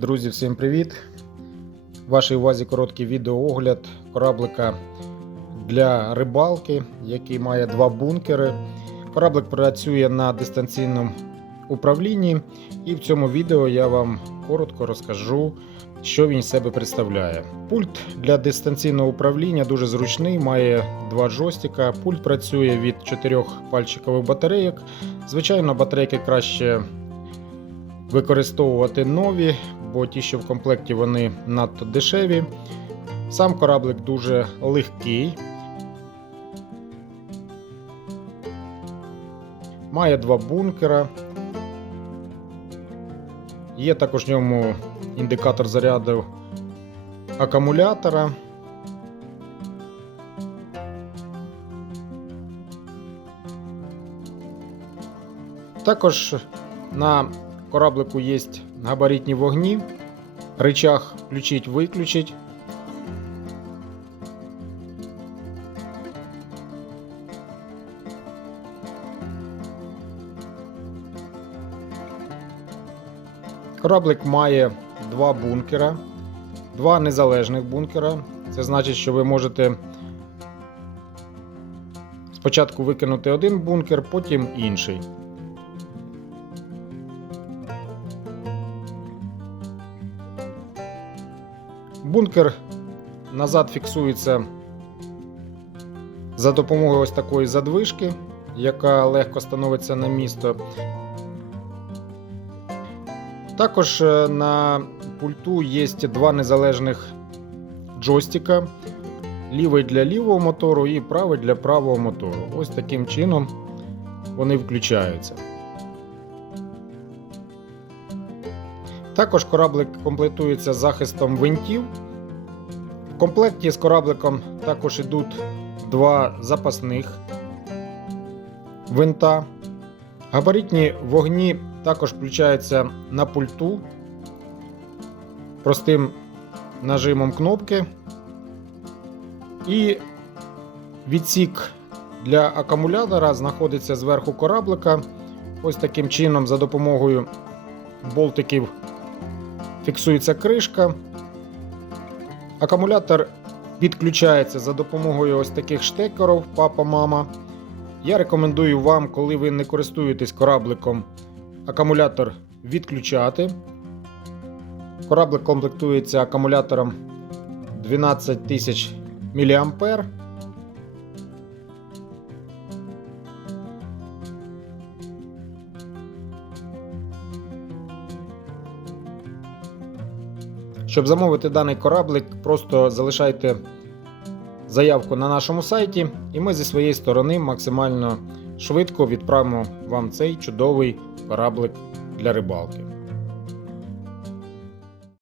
Друзі, всім привіт! Вашій увазі короткий відеоогляд кораблика для рибалки, який має два бункери. Кораблик працює на дистанційному управлінні, і в цьому відео я вам коротко розкажу, що він себе представляє. Пульт для дистанційного управління дуже зручний, має два джойстика. Пульт працює від чотирьох пальчикових батарейок. Звичайно, батарейки краще використовувати нові, бо ті, що в комплекті, вони надто дешеві. Сам кораблик дуже легкий. Має два бункера. Є також в ньому індикатор заряду акумулятора. Також на кораблику є габаритні вогні, рычаг включить-виключить. Кораблик має два бункера, два незалежних бункера. Це значить, що ви можете спочатку викинути один бункер, потім інший. Бункер назад фіксується за допомогою ось такої задвижки, яка легко становиться на місто. Також е, на пульту є два незалежних джойстика. Лівий для лівого мотору і правий для правого мотору. Ось таким чином вони включаються. Також кораблик комплектується захистом винтів. В комплекті з корабликом також йдуть два запасних винта. Габаритні вогні також включаються на пульту простим нажимом кнопки. І відсік для акумулятора знаходиться зверху кораблика. Ось таким чином, за допомогою болтиків фіксується кришка. Акумулятор підключається за допомогою ось таких штекерів папа-мама. Я рекомендую вам, коли ви не користуєтесь корабликом, акумулятор відключати. Кораблик комплектується акумулятором 12 тисяч мА. Щоб замовити даний кораблик, просто залишайте заявку на нашому сайті, і ми зі своєї сторони максимально швидко відправимо вам цей чудовий кораблик для рибалки.